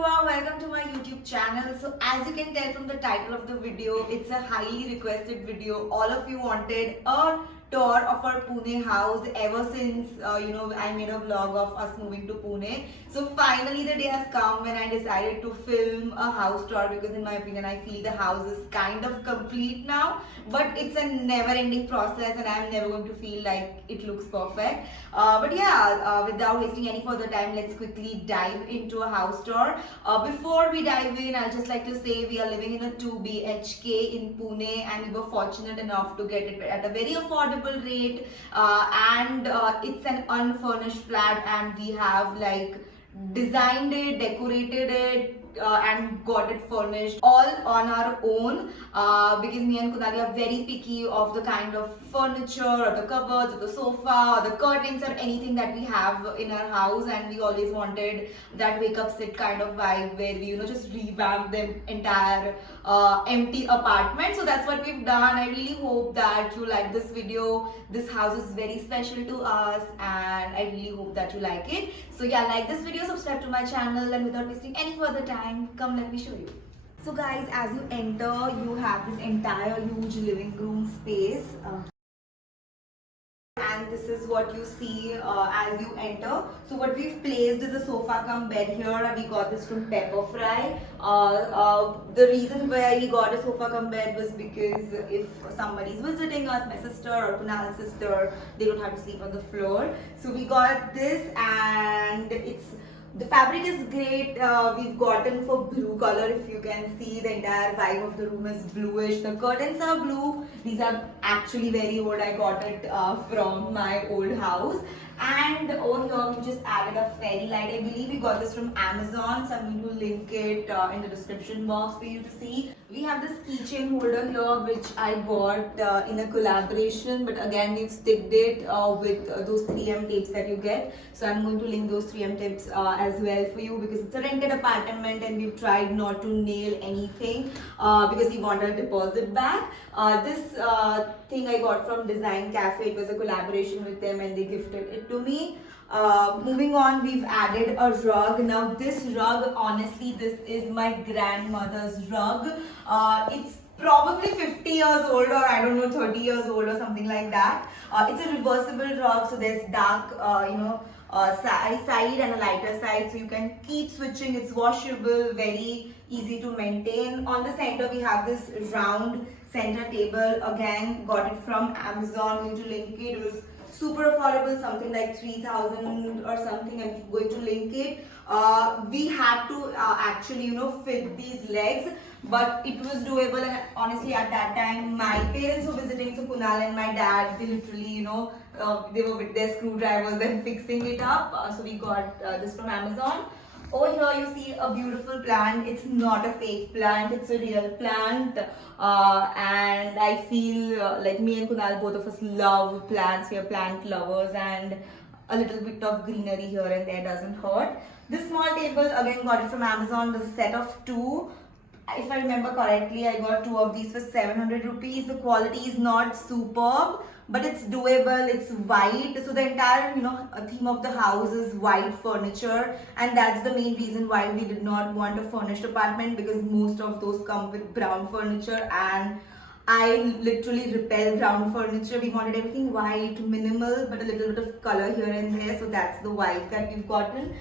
Dhruva, welcome to my YouTube channel. So as you can tell from the title of the video, it's a highly requested video. All of you wanted a tour of our Pune house ever since I made a vlog of us moving to Pune. So finally the day has come when I decided to film a house tour, because in my opinion I feel the house is kind of complete now, but it's a never ending process and I'm never going to feel like it looks perfect. Without wasting any further time, let's quickly dive into a house tour. Before we dive in, I'd just like to say we are living in a 2 BHK in Pune, and we were fortunate enough to get it at a very affordable rate, and it's an unfurnished flat, and we have like designed it, decorated it, and got it furnished all on our own, because me and Kunali are very picky of the kind of furniture or the cupboards or the sofa or the curtains or anything that we have in our house, and we always wanted that wake up sit kind of vibe where we just revamp the entire empty apartment. So that's what we've done. I really hope that you like this video. This house is very special to us and I really hope that you like it. So yeah, like this video, subscribe to my channel, and without wasting any further time, come let me show you. So guys, as you enter, you have this entire huge living room space, and this is what you see as you enter. So what we've placed is a sofa cum bed here. We got this from Pepper Fry. The reason why we got a sofa cum bed was because if somebody's visiting us, my sister or Kunal's sister, they don't have to sleep on the floor. So we got this, and the fabric is great. We've gotten for blue color. If you can see, the entire vibe of the room is bluish. The curtains are blue. These are actually very old. I got it from my old house. And over here we just added a fairy light. I believe we got this from Amazon, so I'm going to link it in the description box for you to see. We have this keychain holder here, which I got in a collaboration, but again we've sticked it with those 3M tapes that you get. So I'm going to link those 3M tapes as well for you, because it's a rented apartment and we've tried not to nail anything because we want our deposit back. This thing I got from Design Cafe. It was a collaboration with them and they gifted it to me. Moving on, we've added a rug. Now this rug, honestly, this is my grandmother's rug. It's probably 50 years old, or I don't know, 30 years old or something like that. It's a reversible rug, so there's dark side and a lighter side, so you can keep switching. It's washable, very easy to maintain. On the center we have this round center table. Again, got it from Amazon. I'm going to link it. It was super affordable, something like 3,000 or something. I'm going to link it. We had to actually fit these legs, but it was doable. And honestly, at that time my parents were visiting, so Kunal and my dad, they literally they were with their screwdrivers and fixing it up. So we got this from Amazon. Over here you see a beautiful plant. It's not a fake plant, it's a real plant, and I feel like me and Kunal, both of us love plants. We are plant lovers, and a little bit of greenery here and there doesn't hurt. This small table, again, got it from Amazon. There's a set of two. If I remember correctly, I got two of these for 700 rupees. The quality is not superb, but it's doable. It's white, so the entire theme of the house is white furniture, and that's the main reason why we did not want a furnished apartment, because most of those come with brown furniture, and I literally repel brown furniture. We wanted everything white, minimal, but a little bit of color here and there. So that's the white that we've gotten.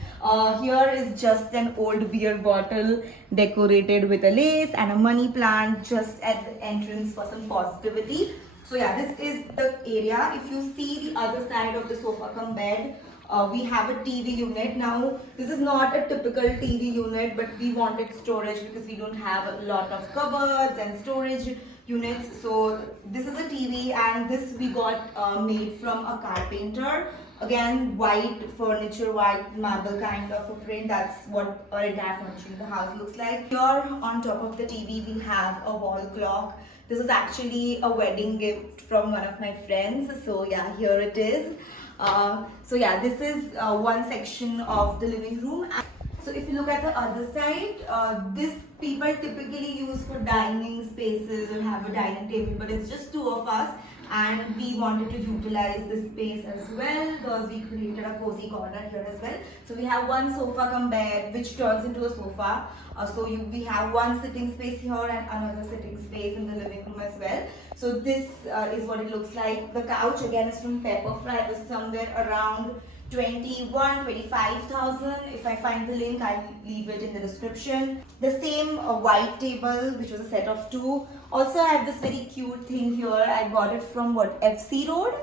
Here is just an old beer bottle decorated with a lace and a money plant just at the entrance for some positivity. So yeah, this is the area. If you see the other side of the sofa cum bed, we have a TV unit. Now this is not a typical TV unit, but we wanted storage because we don't have a lot of cupboards and storage units. So this is a TV, and this we got made from a carpenter. Again, white furniture, white marble kind of a print. That's what our entire furniture in the house looks like. Here on top of the TV we have a wall clock. This is actually a wedding gift from one of my friends. So yeah, here it is. So yeah, this is one section of the living room. So if you look at the other side, this people typically use for dining spaces or have a dining table, but it's just two of us. and we wanted to utilize this space as well, because we created a cozy corner here as well. So we have one sofa come bed which turns into a sofa. We have one sitting space here and another sitting space in the living room as well. So this is what it looks like. The couch again is from Pepperfry. It was somewhere around 25,000. If I find the link, I'll leave it in the description. The same white table, which was a set of 2. Also, I have this very cute thing here. I got it from FC Road.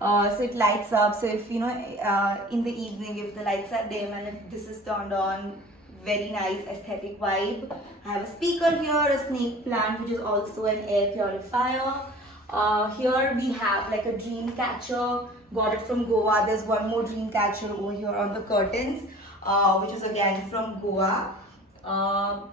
So it lights up. So if in the evening, if the lights are dim and if this is turned on, very nice aesthetic vibe. I have a speaker here, a snake plant, which is also an air purifier. Here we have like a dream catcher, got it from Goa. There's one more dream catcher over here on the curtains, which is again from Goa. All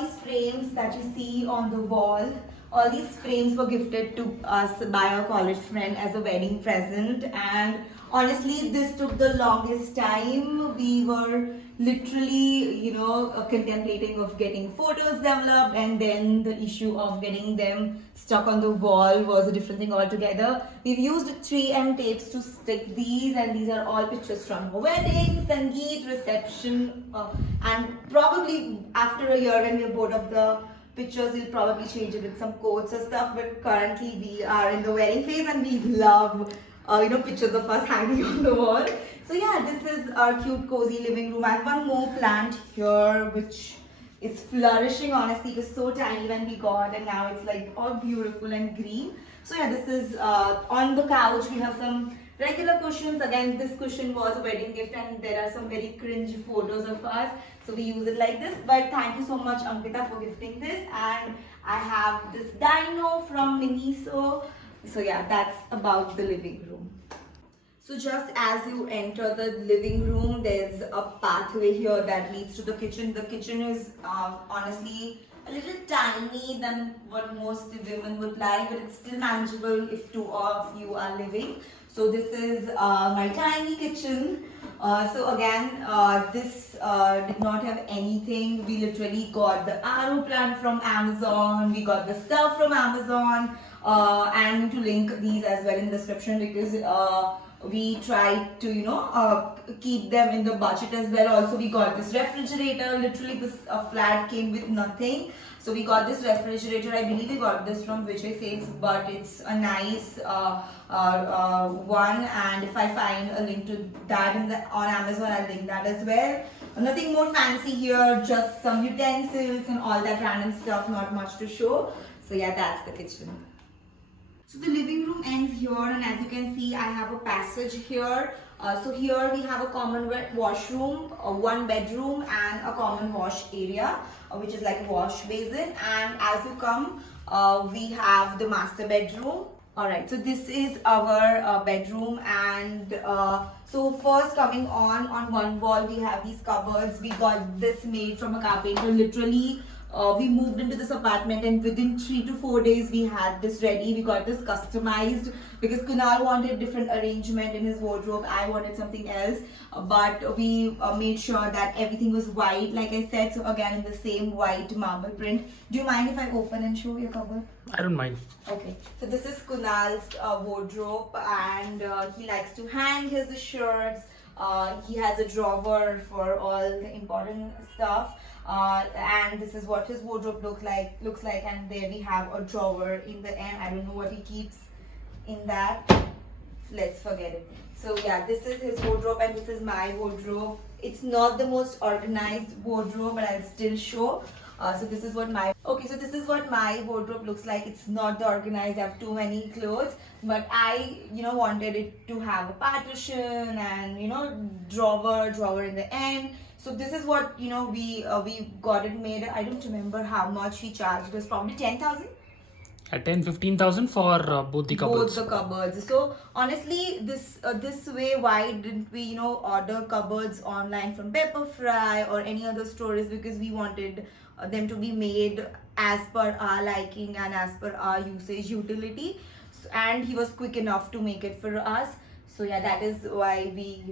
these frames that you see on the wall, all these frames were gifted to us by our college friend as a wedding present, and honestly this took the longest time. We were literally contemplating of getting photos developed, and then the issue of getting them stuck on the wall was a different thing altogether. We've used 3M tapes to stick these, and these are all pictures from a wedding, sangeet, reception, and probably after a year when we're bored of the pictures, we'll probably change it with some quotes or stuff, but currently we are in the wedding phase and we love pictures of us hanging on the wall. So yeah, this is our cute cozy living room. I have one more plant here which is flourishing. Honestly, it was so tiny when we got, and now it's like all beautiful and green. So yeah, this is on the couch. We have some regular cushions. Again, this cushion was a wedding gift and there are some very cringe photos of us, so we use it like this. But thank you so much, Ankita, for gifting this. And I have this dino from Miniso. So yeah, that's about the living room. So just as you enter the living room, there's a pathway here that leads to the kitchen. The kitchen is honestly a little tiny than what most women would like, but it's still manageable if 2 of you are living. So this is my tiny kitchen. So again, this did not have anything. We literally got the arrow plant from Amazon. We got the stuff from Amazon. And I'm going to link these as well in the description, because we tried to keep them in the budget as well. Also, we got this refrigerator. Literally this flat came with nothing, so we got this refrigerator. I believe we got this from Vijay Sales, but it's a nice one, and if I find a link to that on Amazon, I'll link that as well. Nothing more fancy here, just some utensils and all that random stuff, not much to show. So yeah, that's the kitchen. So the living room ends here, and as you can see, I have a passage here. So here we have a common washroom, one bedroom and a common wash area, which is like a wash basin. And as you come, we have the master bedroom. Alright, so this is our bedroom, and so first coming on one wall we have these cupboards. We got this made from a carpenter. Literally we moved into this apartment and within 3 to 4 days we had this ready. We got this customized because Kunal wanted different arrangement in his wardrobe. I wanted something else, but we made sure that everything was white, like I said. So again, in the same white marble print. Do you mind if I open and show your cupboard? I don't mind. Okay, so this is Kunal's wardrobe, and he likes to hang his shirts. He has a drawer for all the important stuff. And this is what his wardrobe looks like, and there we have a drawer in the end. I don't know what he keeps in that. Let's forget it. So yeah, this is his wardrobe and this is my wardrobe. It's not the most organized wardrobe, but I'll still show. So this is what my wardrobe looks like. It's not the organized. I have too many clothes, but I wanted it to have a partition and drawer in the end. So this is what we got it made. I don't remember how much he charged us. Probably 10,000. At 10-15,000 for both the cupboards. Both the cupboards. So honestly, this way, why didn't we order cupboards online from Pepperfry or any other stores? Because we wanted them to be made as per our liking and as per our usage utility. So, and he was quick enough to make it for us. So yeah, that is why we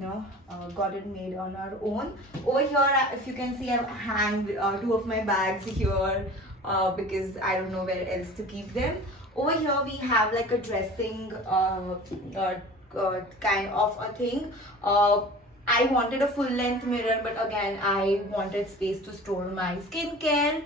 got it made on our own. Over here, if you can see, I've hanged 2 of my bags here because I don't know where else to keep them. Over here we have like a dressing kind of a thing. I wanted a full length mirror, but again I wanted space to store my skincare,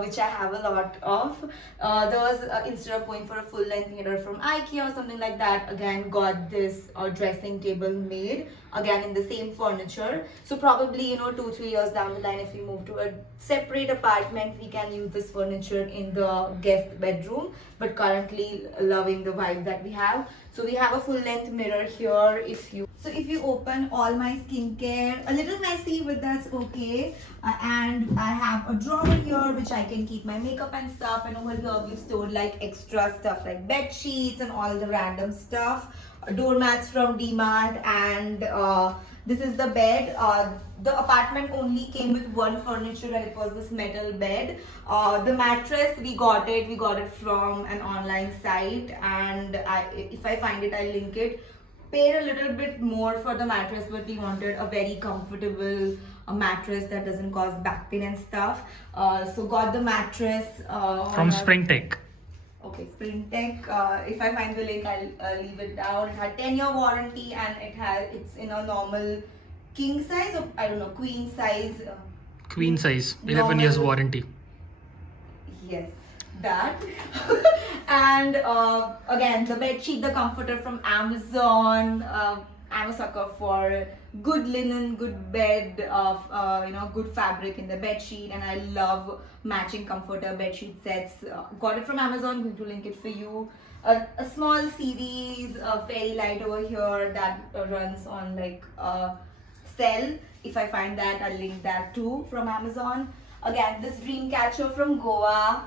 which I have a lot of. There was instead of going for a full length mirror from IKEA or something like that, again got this dressing table made again in the same furniture. So probably 2-3 years down the line, if we move to a separate apartment, we can use this furniture in the guest bedroom. But currently loving the vibe that we have. So we have a full length mirror here. If you open all my skincare, a little messy, but that's okay. And I have a drawer here which I can keep my makeup and stuff. And over here we stored like extra stuff like bed sheets and all the random stuff. Doormats from DMart, and this is the bed. The apartment only came with one furniture, and it was this metal bed. The mattress, we got it from an online site, and if I find it, I'll link it. Paid a little bit more for the mattress, but we wanted a very comfortable mattress that doesn't cause back pain and stuff. So got the mattress From Spring Tech. Okay, Spring Tech. If I find the link, I'll leave it down. It had 10-year warranty, and it's in a normal king size, or I don't know, queen size. Queen size, 11 years normal- warranty. Yes, that. And again, the bed sheet, the comforter from Amazon. I'm a sucker for good linen, good bed, of good fabric in the bed sheet, and I love matching comforter bed sheet sets. Got it from Amazon. Going to link it for you. A small series, Fairy Light over here that runs on like sell. If I find that, I'll link that too from Amazon. Again, this dream catcher from Goa.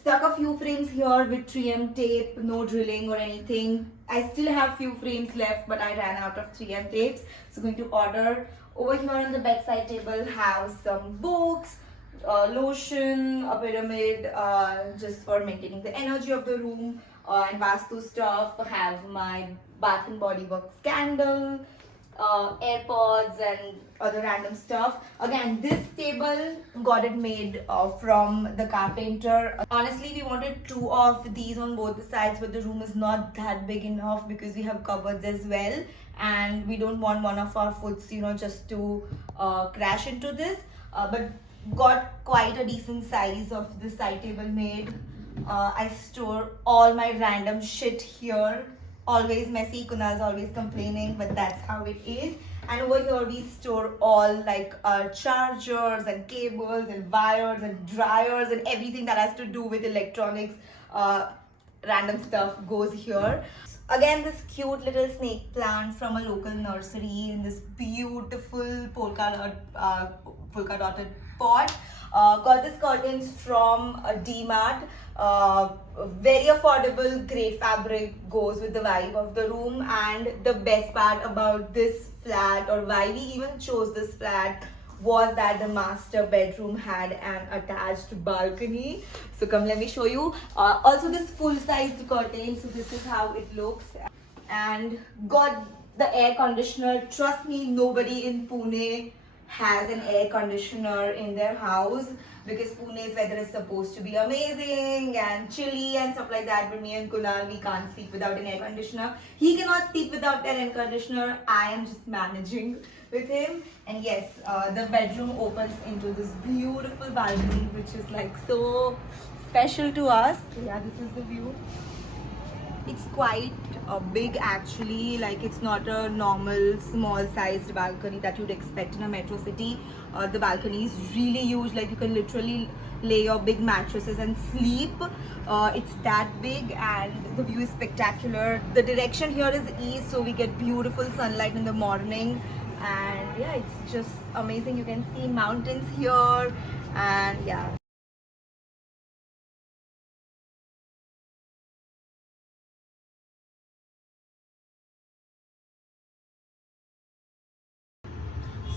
Stuck a few frames here with 3M tape, no drilling or anything. I still have few frames left, but I ran out of 3M tapes, so going to order. Over here on the bedside table have some books, lotion, a pyramid, just for maintaining the energy of the room, and Vastu stuff. Have my Bath and Body Works candle, AirPods, and other random stuff. Again, this table got it made from the carpenter. Honestly, we wanted 2 of these on both the sides, but the room is not that big enough because we have cupboards as well, and we don't want one of our foots just to crash into this. But got quite a decent size of this side table made. I store all my random shit here. Always messy. Kunal's always complaining, but that's how it is. And over here we store all like chargers and cables and wires and dryers and everything that has to do with electronics. Random stuff goes here. Again, this cute little snake plant from a local nursery in this beautiful polka dotted pot. Got this curtains from DMart. Very affordable, great fabric, goes with the vibe of the room. And the best part about this flat, or why we even chose this flat, was that the master bedroom had an attached balcony. So come, let me show you. Also this full-sized curtain, so this is how it looks. And got the air conditioner. Trust me, nobody in Pune has an air conditioner in their house, because Pune's weather is supposed to be amazing and chilly and stuff like that, but me and Kunal, we can't sleep without an air conditioner. He cannot sleep without an air conditioner. I am just managing with him. And yes, the bedroom opens into this beautiful balcony, which is like so special to us. So yeah, this is the view. It's quite big actually. Like, it's not a normal small sized balcony that you'd expect in a metro city. The balcony is really huge. Like, you can literally lay your big mattresses and sleep. It's that big, and the view is spectacular. The direction here is east, so we get beautiful sunlight in the morning. And yeah, it's just amazing. You can see mountains here, and yeah.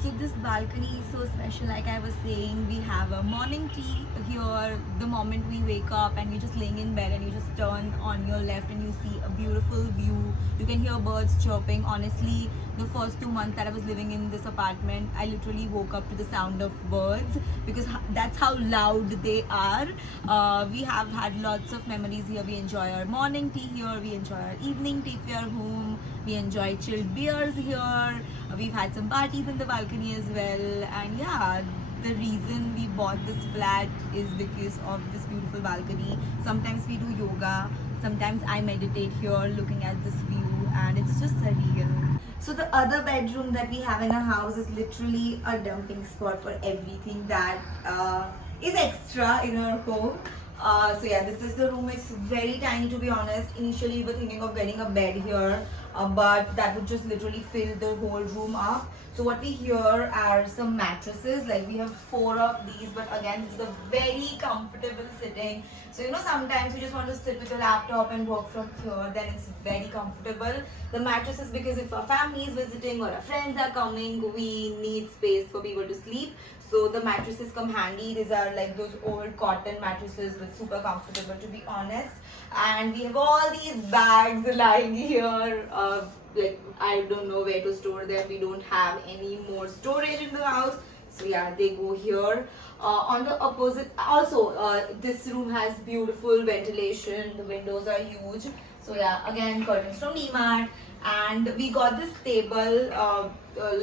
So this balcony is so so special. Like I was saying, we have a morning tea here the moment we wake up, and you're just laying in bed and you just turn on your left and you see a beautiful view. You can hear birds chirping. Honestly, the first 2 months that I was living in this apartment, I literally woke up to the sound of birds because that's how loud they are. We have had lots of memories here. We enjoy our morning tea here, we enjoy our evening tea if we are home, we enjoy chilled beers here. We've had some parties in the balcony as well, and yeah, the reason we bought this flat is because of this beautiful balcony. Sometimes we do yoga, sometimes I meditate here looking at this view, and it's just surreal. So the other bedroom that we have in our house is literally a dumping spot for everything that is extra in our home. So yeah, this is the room. It's very tiny, to be honest. Initially we were thinking of getting a bed here, but that would just literally fill the whole room up. So what we here are some mattresses. Like we have 4 of these, but again, it's a very comfortable sitting. So sometimes you just want to sit with your laptop and work from here, then it's very comfortable. The mattresses, because if our family is visiting or our friends are coming, we need space for people to sleep. So the mattresses come handy. These are like those old cotton mattresses, but super comfortable, to be honest. And we have all these bags lying here. Like I don't know where to store them. We don't have any more storage in the house. So yeah, they go here. On the opposite, also this room has beautiful ventilation. The windows are huge. So yeah, again, curtains from DMart. And we got this table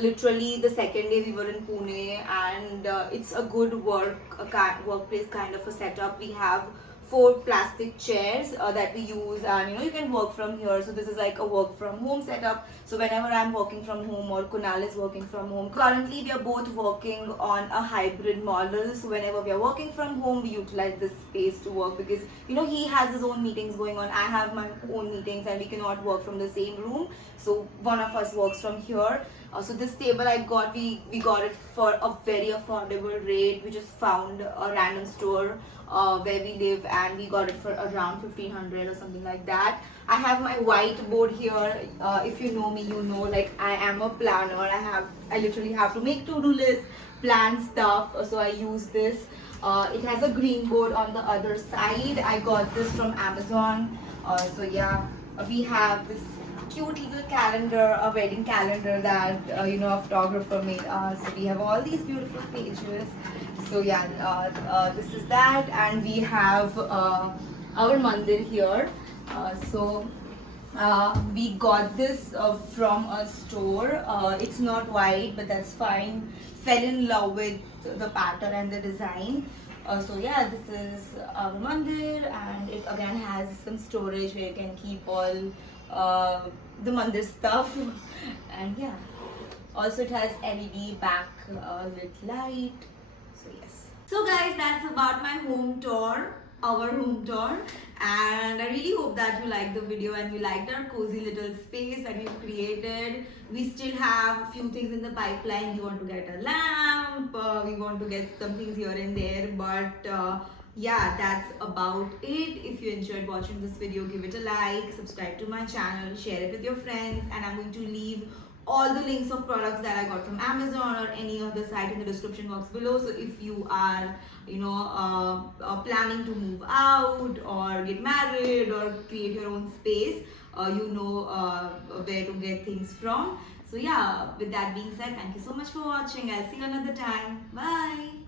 literally the second day we were in Pune, and it's a good workplace kind of a setup. We have 4 plastic chairs that we use, and you can work from here. So this is like a work from home setup. So whenever I'm working from home or Kunal is working from home, currently we are both working on a hybrid model. So whenever we are working from home, we utilize this space to work, because he has his own meetings going on, I have my own meetings, and we cannot work from the same room. So one of us works from here. So this table we got it for a very affordable rate. We just found a random store where we live, and we got it for around 1500 or something like that. I have my whiteboard here. If you know me, like I am a planner. I literally have to make to-do lists, plan stuff. So I use this. It has a green board on the other side. I got this from Amazon. So yeah, we have this cute little calendar, a wedding calendar that a photographer made us. So we have all these beautiful pages. So yeah, this is that, and we have our mandir here. We got this from a store. It's not white, but that's fine. Fell in love with the pattern and the design. So yeah, this is our mandir, and it again has some storage where you can keep all the mandir stuff. And yeah, also it has LED backlit light. So yes. So guys, that's about my home tour, our home tour, and I really hope that you liked the video and you liked our cozy little space that we've created. We still have a few things in the pipeline. We want to get a lamp, we want to get some things here and there, but yeah, that's about it. If you enjoyed watching this video, give it a like, subscribe to my channel, share it with your friends, and I'm going to leave all the links of products that I got from Amazon or any other site in the description box below. So if you are planning to move out or get married or create your own space, where to get things from. So yeah, with that being said, thank you so much for watching. I'll see you another time. Bye.